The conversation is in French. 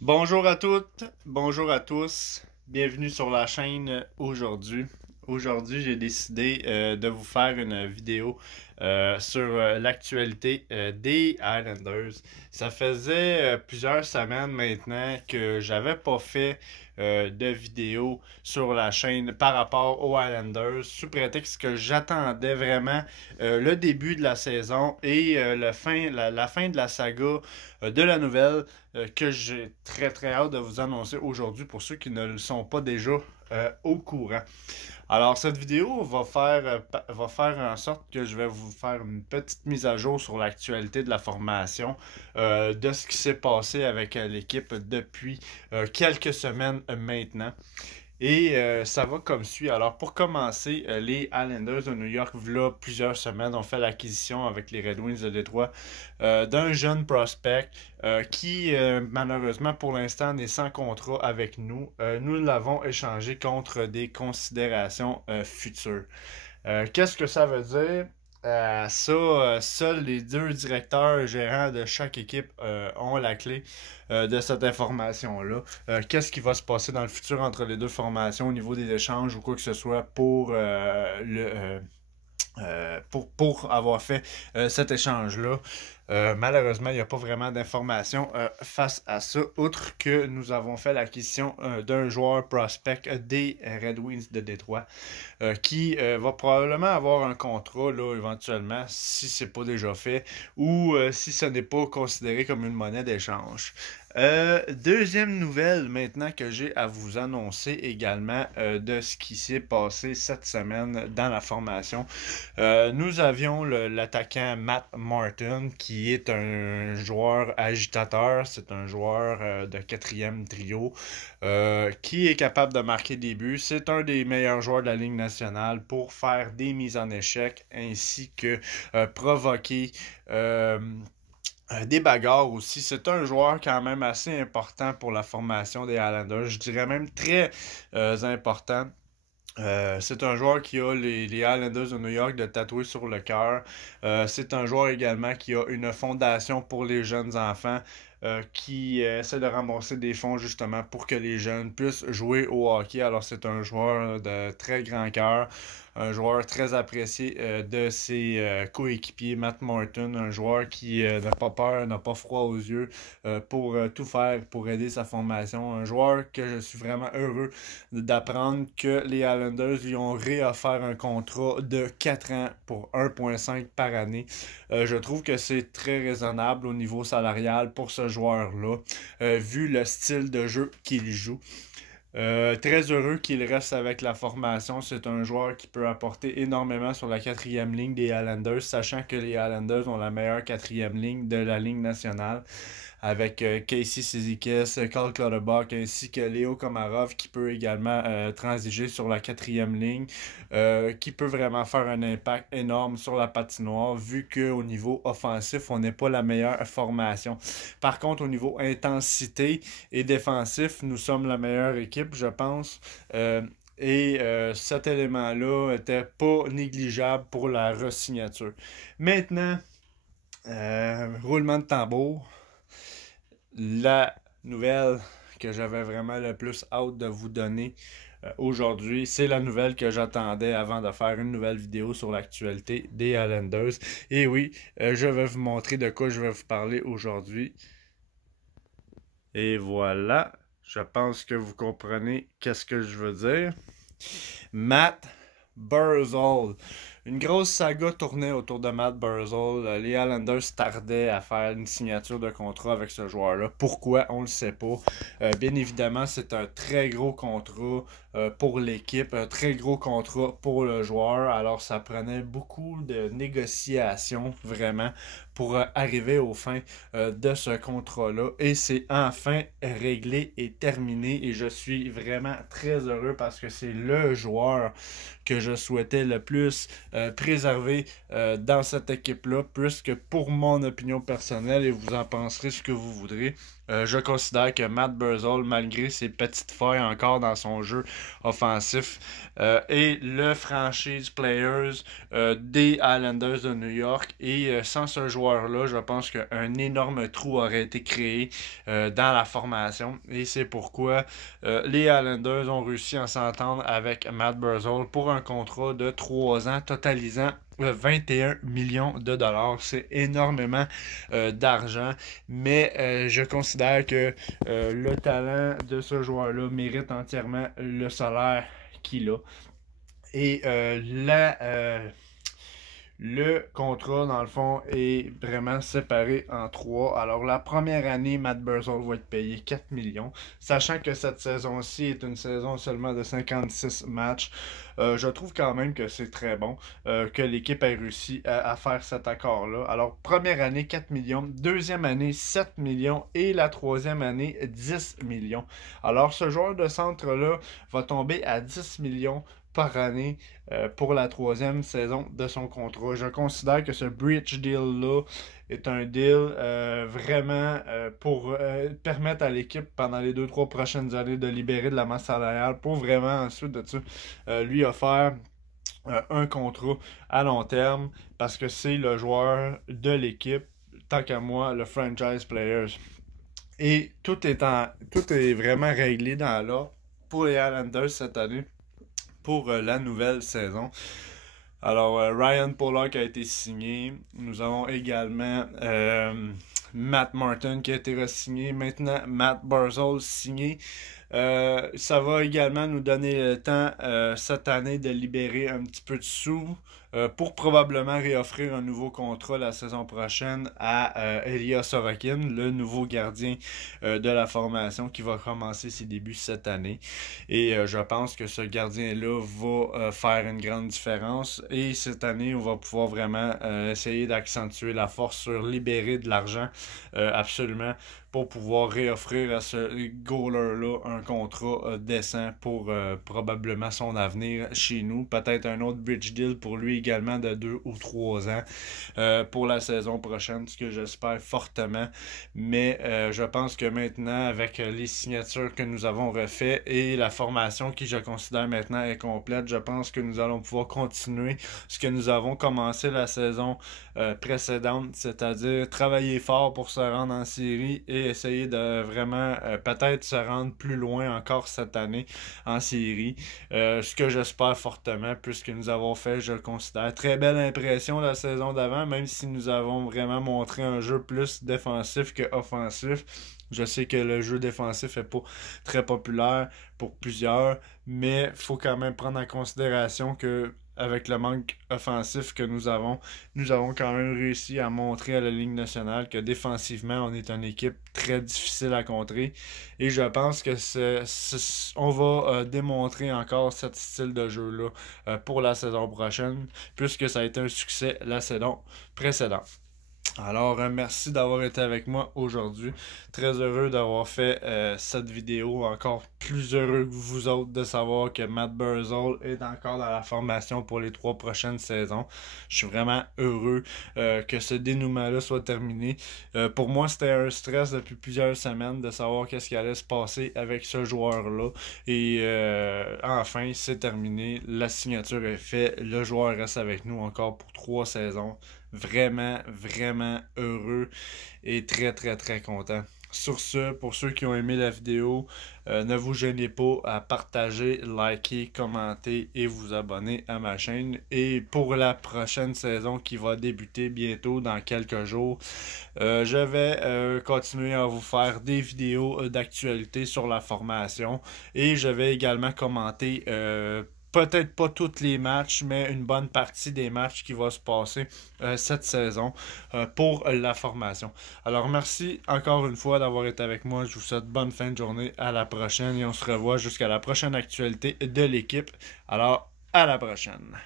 Bonjour à toutes, bonjour à tous, bienvenue sur la chaîne aujourd'hui. Aujourd'hui, j'ai décidé de vous faire une vidéo sur l'actualité des Highlanders. Ça faisait plusieurs semaines maintenant que j'avais pas fait de vidéo sur la chaîne par rapport aux Highlanders, sous prétexte que j'attendais vraiment le début de la saison et la fin de la saga de la nouvelle que j'ai très hâte de vous annoncer aujourd'hui pour ceux qui ne le sont pas déjà au courant. Alors, cette vidéo va faire en sorte que je vais vous faire une petite mise à jour sur l'actualité de la formation, de ce qui s'est passé avec l'équipe depuis quelques semaines maintenant. Et ça va comme suit. Alors, pour commencer, les Islanders de New York, v'là plusieurs semaines, ont fait l'acquisition avec les Red Wings de Détroit d'un jeune prospect qui, malheureusement, pour l'instant, n'est sans contrat avec nous. Nous l'avons échangé contre des considérations futures. Qu'est-ce que ça veut dire? Seuls les deux directeurs gérants de chaque équipe ont la clé de cette information-là. Qu'est-ce qui va se passer dans le futur entre les deux formations au niveau des échanges ou quoi que ce soit pour avoir fait cet échange-là. Malheureusement, il n'y a pas vraiment d'informations face à ça, outre que nous avons fait l'acquisition d'un joueur prospect des Red Wings de Détroit qui va probablement avoir un contrat là, éventuellement, si c'est pas déjà fait, ou si ce n'est pas considéré comme une monnaie d'échange. Deuxième nouvelle maintenant que j'ai à vous annoncer également de ce qui s'est passé cette semaine dans la formation. Nous avions l'attaquant Matt Martin qui est un joueur agitateur, c'est un joueur de quatrième trio qui est capable de marquer des buts. C'est un des meilleurs joueurs de la Ligue nationale pour faire des mises en échec ainsi que provoquer des bagarres aussi. C'est un joueur quand même assez important pour la formation des Highlanders. Je dirais même très important. C'est un joueur qui a les Highlanders de New York de tatouer sur le cœur. C'est un joueur également qui a une fondation pour les jeunes enfants qui essaie de ramasser des fonds justement pour que les jeunes puissent jouer au hockey. Alors c'est un joueur de très grand cœur, un joueur très apprécié de ses coéquipiers. Matt Martin, un joueur qui n'a pas peur, n'a pas froid aux yeux pour tout faire pour aider sa formation. Un joueur que je suis vraiment heureux d'apprendre que les Islanders lui ont réoffert un contrat de 4 ans pour 1,5 par année. Je trouve que c'est très raisonnable au niveau salarial pour ce joueur-là, vu le style de jeu qu'il joue. Très heureux qu'il reste avec la formation. C'est un joueur qui peut apporter énormément sur la quatrième ligne des Highlanders, sachant que les Highlanders ont la meilleure quatrième ligne de la Ligue nationale, avec Casey Cizikas, Carl Clutterbuck, ainsi que Léo Komarov, qui peut également transiger sur la quatrième ligne, qui peut vraiment faire un impact énorme sur la patinoire, vu qu'au niveau offensif, on n'est pas la meilleure formation. Par contre, au niveau intensité et défensif, nous sommes la meilleure équipe, je pense. Cet élément-là n'était pas négligeable pour la resignature. Maintenant, roulement de tambour. La nouvelle que j'avais vraiment le plus hâte de vous donner aujourd'hui, c'est la nouvelle que j'attendais avant de faire une nouvelle vidéo sur l'actualité des Highlanders. Et oui, je vais vous montrer de quoi je vais vous parler aujourd'hui. Et voilà, je pense que vous comprenez qu'est-ce que je veux dire. Matt Barzal. Une grosse saga tournait autour de Matt Barzal. Les Islanders tardaient à faire une signature de contrat avec ce joueur-là. Pourquoi? On le sait pas. Bien évidemment, c'est un très gros contrat pour l'équipe, un très gros contrat pour le joueur. Alors, ça prenait beaucoup de négociations, vraiment, pour arriver aux fins de ce contrat-là. Et c'est enfin réglé et terminé. Et je suis vraiment très heureux parce que c'est le joueur que je souhaitais le plus préserver dans cette équipe-là, puisque pour mon opinion personnelle, et vous en penserez ce que vous voudrez, je considère que Matt Barzal, malgré ses petites failles encore dans son jeu offensif, est le franchise players des Islanders de New York. Et sans ce joueur joueur-là, je pense qu'un énorme trou aurait été créé dans la formation. Et c'est pourquoi les Islanders ont réussi à s'entendre avec Matt Barzal pour un contrat de 3 ans totalisant 21 millions de dollars. C'est énormément d'argent, mais je considère que le talent de ce joueur-là mérite entièrement le salaire qu'il a. Et le contrat, dans le fond, est vraiment séparé en 3. Alors, la première année, Matt Barzal va être payé 4 millions, sachant que cette saison-ci est une saison seulement de 56 matchs. Je trouve quand même que c'est très bon que l'équipe ait réussi à faire cet accord-là. Alors, première année, 4 millions. Deuxième année, 7 millions. Et la troisième année, 10 millions. Alors, ce joueur de centre-là va tomber à 10 millions par année pour la troisième saison de son contrat. Je considère que ce bridge deal-là est un deal vraiment pour permettre à l'équipe pendant les 2-3 prochaines années de libérer de la masse salariale pour vraiment ensuite de ça lui offrir un contrat à long terme parce que c'est le joueur de l'équipe, tant qu'à moi, le franchise player. Et tout est vraiment réglé dans l'ordre pour les Islanders cette année pour la nouvelle saison. Alors, Ryan Pollock a été signé. Nous avons également Matt Martin qui a été re-signé. Maintenant, Matt Barzal signé. Ça va également nous donner le temps cette année de libérer un petit peu de sous pour probablement réoffrir un nouveau contrat la saison prochaine à Ilya Sorokin, le nouveau gardien de la formation qui va commencer ses débuts cette année. Et je pense que ce gardien-là va faire une grande différence. Et cette année, on va pouvoir vraiment essayer d'accentuer la force sur libérer de l'argent absolument pour pouvoir réoffrir à ce goaler-là un contrat décent pour probablement son avenir chez nous. Peut-être un autre bridge deal pour lui également de 2 ou 3 ans pour la saison prochaine, ce que j'espère fortement. Mais je pense que maintenant, avec les signatures que nous avons refaites et la formation qui, je considère maintenant, est complète, je pense que nous allons pouvoir continuer ce que nous avons commencé la saison précédente, c'est-à-dire travailler fort pour se rendre en série et essayer de vraiment peut-être se rendre plus loin encore cette année en série. Ce que j'espère fortement, puisque nous avons fait, je le considère, très belle impression la saison d'avant, même si nous avons vraiment montré un jeu plus défensif que offensif. Je sais que le jeu défensif n'est pas très populaire pour plusieurs, mais il faut quand même prendre en considération que avec le manque offensif que nous avons quand même réussi à montrer à la Ligue nationale que défensivement, on est une équipe très difficile à contrer. Et je pense que on va démontrer encore ce style de jeu-là pour la saison prochaine, puisque ça a été un succès la saison précédente. Alors, merci d'avoir été avec moi aujourd'hui. Très heureux d'avoir fait cette vidéo. Encore plus heureux que vous autres de savoir que Matt Barzal est encore dans la formation pour les 3 prochaines saisons. Je suis vraiment heureux que ce dénouement-là soit terminé. Pour moi, c'était un stress depuis plusieurs semaines de savoir qu'est-ce qui allait se passer avec ce joueur-là. Et enfin, c'est terminé. La signature est faite. Le joueur reste avec nous encore pour 3 saisons. Vraiment, vraiment heureux et très, très, très content. Sur ce, pour ceux qui ont aimé la vidéo, ne vous gênez pas à partager, liker, commenter et vous abonner à ma chaîne. Et pour la prochaine saison qui va débuter bientôt dans quelques jours, je vais continuer à vous faire des vidéos d'actualité sur la formation et je vais également commenter peut-être pas tous les matchs, mais une bonne partie des matchs qui vont se passer cette saison pour la formation. Alors, merci encore une fois d'avoir été avec moi. Je vous souhaite bonne fin de journée. À la prochaine et on se revoit jusqu'à la prochaine actualité de l'équipe. Alors, à la prochaine.